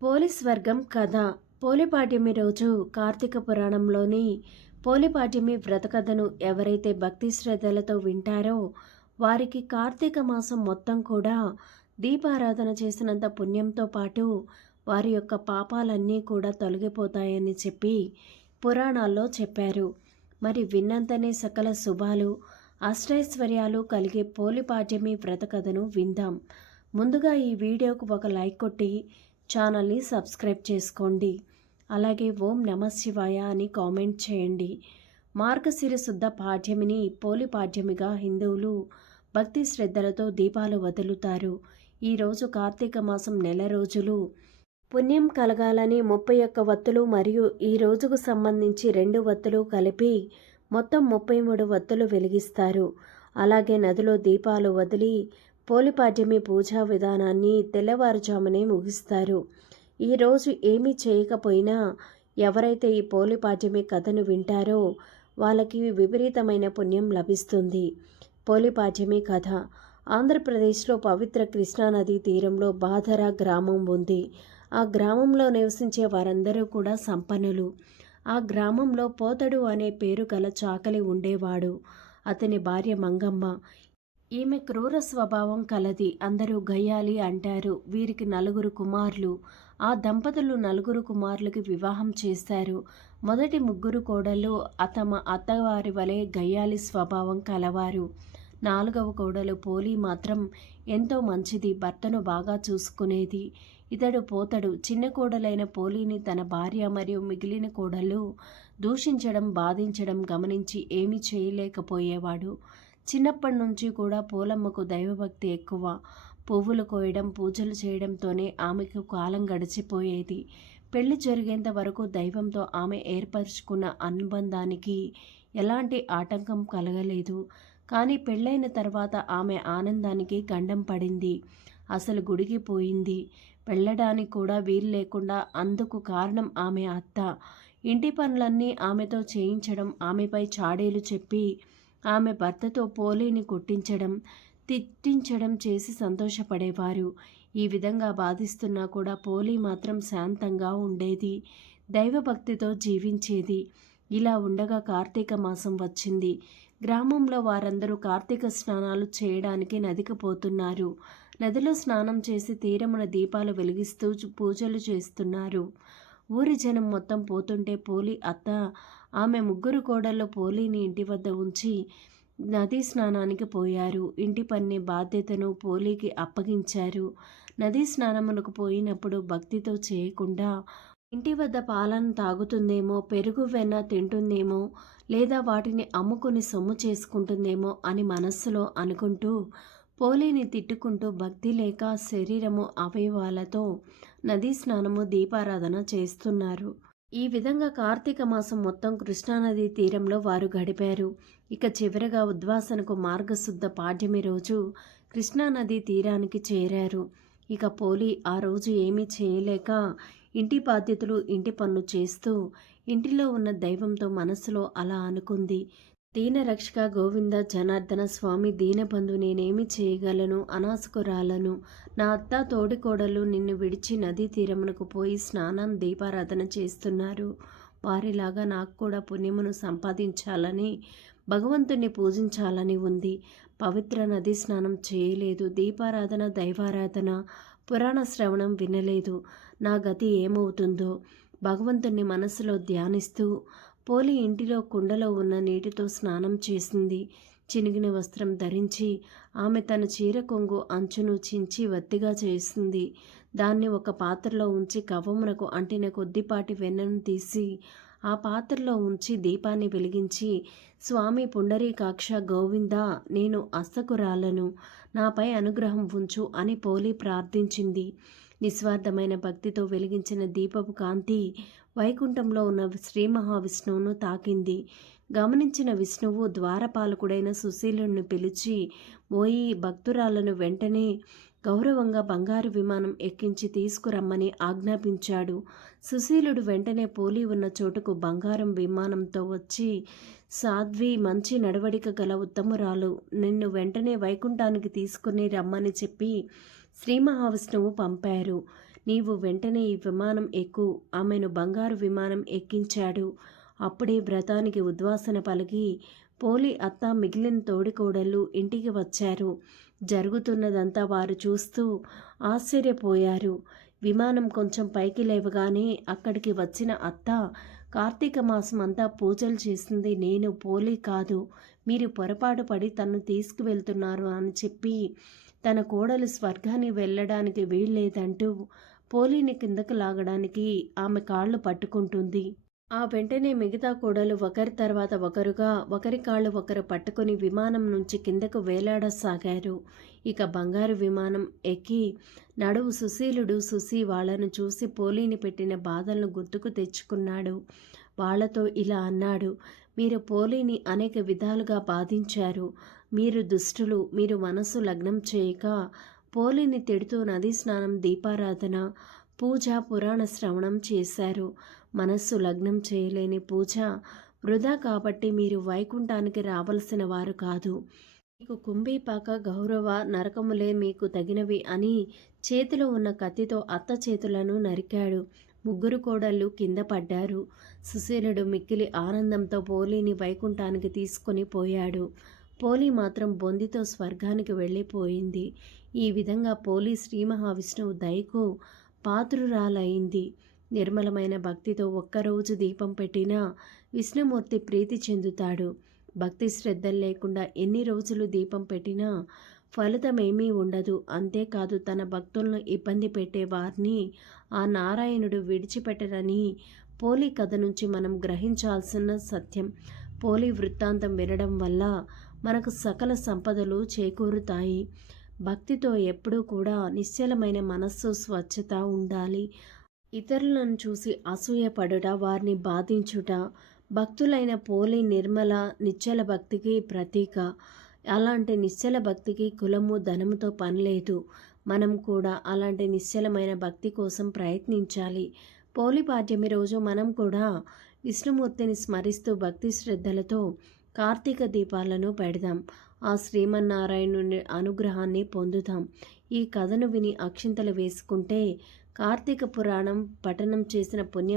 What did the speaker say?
Police వర్గం కథ. పోలిపాడ్యమి రోజు కార్తీక పురాణంలోని పోలిపాడ్యమి వ్రతకథను ఎవరైతే భక్తి శ్రద్ధలతో వింటారో వారికి కార్తీక మాసం మొత్తం కూడా దీపారాధన చేసినంత పుణ్యంతో పాటు వారి యొక్క పాపాలన్నీ కూడా తొలగిపోతాయని చెప్పి పురాణాల్లో చెప్పారు. మరి విన్నంతనే సకల శుభాలు అష్టైశ్వర్యాలు కలిగే పోలిపాడ్యమి వ్రతకథను విందాం. ముందుగా ఈ వీడియోకు ఒక లైక్ కొట్టి ఛానల్ని సబ్స్క్రైబ్ చేసుకోండి. అలాగే ఓం నమ శివాయ అని కామెంట్ చేయండి. మార్గశిర శుద్ధ పాఠ్యమిని పోలి పాఠ్యమిగా హిందువులు భక్తి శ్రద్ధలతో దీపాలు వదులుతారు. ఈరోజు కార్తీక మాసం నెల రోజులు. పుణ్యం కలగాలని ముప్పై ఒక్క వత్తులు మరియు ఈ రోజుకు సంబంధించి రెండు వత్తులు కలిపి మొత్తం ముప్పై మూడు వత్తులు వెలిగిస్తారు. అలాగే నదిలో దీపాలు వదిలి పోలిపాడ్యమి పూజా విధానాన్ని తెల్లవారుజామునే ముగిస్తారు. ఈరోజు ఏమీ చేయకపోయినా ఎవరైతే ఈ పోలిపాడ్యమి కథను వింటారో వాళ్ళకి విపరీతమైన పుణ్యం లభిస్తుంది. పోలిపాడ్యమి కథ. ఆంధ్రప్రదేశ్లో పవిత్ర కృష్ణానది తీరంలో బాధర గ్రామం ఉంది. ఆ గ్రామంలో నివసించే వారందరూ కూడా సంపన్నులు. ఆ గ్రామంలో పోతడు అనే పేరు గల చాకలి ఉండేవాడు. అతని భార్య మంగమ్మ. ఈమె క్రూర స్వభావం కలది. అందరూ గయ్యాలి అంటారు. వీరికి నలుగురు కుమారులు. ఆ దంపతులు నలుగురు కుమారులకి వివాహం చేశారు. మొదటి ముగ్గురు కోడళ్ళు తమ అత్తవారి వలె గయ్యాలి స్వభావం కలవారు. నాలుగవ కోడలు పోలి మాత్రం ఎంతో మంచిది. భర్తను బాగా చూసుకునేది. ఇతడు పోతడు. చిన్న కోడలైన పోలీని తన భార్య మరియు మిగిలిన కోడళ్ళు దూషించడం బాధించడం గమనించి ఏమీ చేయలేకపోయేవాడు. చిన్నప్పటి నుంచి కూడా పూలమ్మకు దైవభక్తి ఎక్కువ. పువ్వులు కోయడం పూజలు చేయడంతోనే ఆమెకు కాలం గడిచిపోయేది. పెళ్ళి జరిగేంత వరకు దైవంతో ఆమె ఏర్పరచుకున్న అనుబంధానికి ఎలాంటి ఆటంకం కలగలేదు. కానీ పెళ్ళైన తర్వాత ఆమె ఆనందానికి గండం పడింది. అసలు గుడికి పోయింది. వెళ్ళడానికి కూడా వీలు లేకుండా అందుకు కారణం ఆమె అత్త. ఇంటి పనులన్నీ ఆమెతో చేయించడం ఆమెపై చాడీలు చెప్పి ఆమె భర్తతో పోలీని కొట్టించడం తిట్టించడం చేసి సంతోషపడేవారు. ఈ విధంగా బాధిస్తున్నా కూడా పోలీ మాత్రం శాంతంగా ఉండేది. దైవభక్తితో జీవించేది. ఇలా ఉండగా కార్తీక మాసం వచ్చింది. గ్రామంలో వారందరూ కార్తీక స్నానాలు చేయడానికి నదికి పోతున్నారు. నదిలో స్నానం చేసి తీరమున దీపాలు వెలిగిస్తూ పూజలు చేస్తున్నారు. ఊరి జనం మొత్తం పోతుంటే పోలి అత్త ఆమె ముగ్గురు కోడల్లో పోలీని ఇంటి వద్ద ఉంచి నదీ స్నానానికి పోయారు. ఇంటి పని బాధ్యతను పోలీకి అప్పగించారు. నదీ స్నానమునకు పోయినప్పుడు భక్తితో చేయకుండా ఇంటి వద్ద పాలను తాగుతుందేమో పెరుగు వెన్న తింటుందేమో లేదా వాటిని అమ్ముకుని సొమ్ము చేసుకుంటుందేమో అని మనస్సులో అనుకుంటూ పోలీని తిట్టుకుంటూ భక్తి లేక శరీరము అవయవాలతో నదీ స్నానము దీపారాధన చేస్తున్నారు. ఈ విధంగా కార్తీక మాసం మొత్తం కృష్ణానది తీరంలో వారు గడిపారు. ఇక చివరగా ఉద్వాసనకు మార్గశుద్ధ పాడ్యమి రోజు కృష్ణానది తీరానికి చేరారు. ఇక పోలి ఆ రోజు ఏమీ చేయలేక ఇంటి బాధ్యతలు ఇంటి పనులు చేస్తూ ఇంటిలో ఉన్న దైవంతో మనసులో అలా అనుకుంది. దీనరక్షక గోవింద జనార్దన స్వామి దీనబంధు నేనేమి చేయగలను? అనాసుకురాలను నా అత్త తోడికోడలు నిన్ను విడిచి నదీ తీరమునకు పోయి స్నానం దీపారాధన చేస్తున్నారు. వారిలాగా నాకు కూడా పుణ్యమును సంపాదించాలని భగవంతుణ్ణి పూజించాలని ఉంది. పవిత్ర నదీ స్నానం చేయలేదు. దీపారాధన దైవారాధన పురాణ శ్రవణం వినలేదు. నా గతి ఏమవుతుందో భగవంతుణ్ణి మనసులో ధ్యానిస్తూ పోలి ఇంటిలో కుండలో ఉన్న నీటితో స్నానం చేసింది. చినిగిన వస్త్రం ధరించి ఆమె తన చీర కొంగు అంచును చించి వత్తిగా చేసింది. దాన్ని ఒక పాత్రలో ఉంచి కవ్వమునకు అంటిన కొద్దిపాటి వెన్నను తీసి ఆ పాత్రలో ఉంచి దీపాన్ని వెలిగించి స్వామి పుండరీకాక్ష గోవింద నేను అస్తకురాలను. నాపై అనుగ్రహం ఉంచు అని పోలి ప్రార్థించింది. నిస్వార్థమైన భక్తితో వెలిగించిన దీపపు కాంతి వైకుంఠంలో ఉన్న శ్రీ మహావిష్ణువును తాకింది. గమనించిన విష్ణువు ద్వారపాలకుడైన సుశీలుడిని పిలిచి ఓయి భక్తురాలను వెంటనే గౌరవంగా బంగారు విమానం ఎక్కించి తీసుకురమ్మని ఆజ్ఞాపించాడు. సుశీలుడు వెంటనే పోలి ఉన్న చోటుకు బంగారం విమానంతో వచ్చి సాధ్వి మంచి నడవడిక గల ఉత్తమురాలు. నిన్ను వెంటనే వైకుంఠానికి తీసుకుని రమ్మని చెప్పి శ్రీ మహావిష్ణువు పంపారు. నీవు వెంటనే ఈ విమానం ఎక్కు. ఆమెను బంగారు విమానం ఎక్కించాడు. అప్పుడే వ్రతానికి ఉద్వాసన పలికి పోలి అత్త మిగిలిన తోడికోడళ్ళు ఇంటికి వచ్చారు. జరుగుతున్నదంతా వారు చూస్తూ ఆశ్చర్యపోయారు. విమానం కొంచెం పైకి లేవగానే అక్కడికి వచ్చిన అత్త కార్తీక మాసం అంతా పూజలు చేసింది నేను పోలి కాదు. మీరు పొరపాటు పడి తను తీసుకువెళ్తున్నారు అని చెప్పి తన కోడలు స్వర్గాన్ని వెళ్ళడానికి వీల్లేదంటూ పోలీని కిందకు లాగడానికి ఆమె కాళ్ళు పట్టుకుంటుంది. ఆ వెంటనే మిగతా కోడలు ఒకరి తర్వాత ఒకరుగా ఒకరి కాళ్ళు ఒకరు పట్టుకొని విమానం నుంచి కిందకు వేలాడసాగారు. ఇక బంగారు విమానం ఎక్కి నడువు సుశీలుడు సుశీ వాళ్ళను చూసి పోలీని పెట్టిన బాధలను గుర్తుకు తెచ్చుకున్నాడు. వాళ్ళతో ఇలా అన్నాడు మీరు పోలీని అనేక విధాలుగా బాధించారు. మీరు దుష్టులు మీరు మనసు లగ్నం చేయక పోలిని తిడుతూ నదీ స్నానం దీపారాధన పూజ పురాణ శ్రవణం చేశారు. మనస్సు లగ్నం చేయలేని పూజ వృధా కాబట్టి మీరు వైకుంఠానికి రావలసిన వారు కాదు. మీకు కుంభీపాక గౌరవ నరకములే మీకు తగినవి అని చేతిలో ఉన్న కత్తితో అత్త చేతులను నరికాడు. ముగ్గురు కోడళ్ళు కింద పడ్డారు. సుశీలుడు మిక్కిలి ఆనందంతో పోలీని వైకుంఠానికి తీసుకొని పోయాడు. పోలీ మాత్రం బొందితో స్వర్గానికి వెళ్ళిపోయింది. ఈ విధంగా పోలీ శ్రీ మహావిష్ణువు దయకు పాత్రురాలైంది. నిర్మలమైన భక్తితో ఒక్కరోజు దీపం పెట్టినా విష్ణుమూర్తి ప్రీతి చెందుతాడు. భక్తి శ్రద్ధలు లేకుండా ఎన్ని రోజులు దీపం పెట్టినా ఫలితమేమీ ఉండదు. అంతేకాదు తన భక్తులను ఇబ్బంది పెట్టే వారిని ఆ నారాయణుడు విడిచిపెట్టరని పోలి కథ నుంచి మనం గ్రహించాల్సిన సత్యం. పోలి వృత్తాంతం వినడం వల్ల మనకు సకల సంపదలు చేకూరుతాయి. భక్తితో ఎప్పుడూ కూడా నిశ్చలమైన మనస్సు స్వచ్ఛత ఉండాలి. ఇతరులను చూసి అసూయపడుట వారిని బాధించుట భక్తులైన పోలి నిర్మల నిశ్చల భక్తికి ప్రతీక. అలాంటి నిశ్చల భక్తికి కులము ధనముతో పనిలేదు మనం కూడా అలాంటి నిశ్చలమైన భక్తి కోసం ప్రయత్నించాలి. పోలి పాఠ్యమి రోజు మనం కూడా విష్ణుమూర్తిని స్మరిస్తూ భక్తి శ్రద్ధలతో కార్తీక దీపాలను పెడదాం. ఆ శ్రీమన్నారాయణుని అనుగ్రహాన్ని పొందుతాం ఈ కథను విని అక్షింతలు వేసుకుంటే కార్తీక పురాణం పఠనం చేసిన పుణ్యం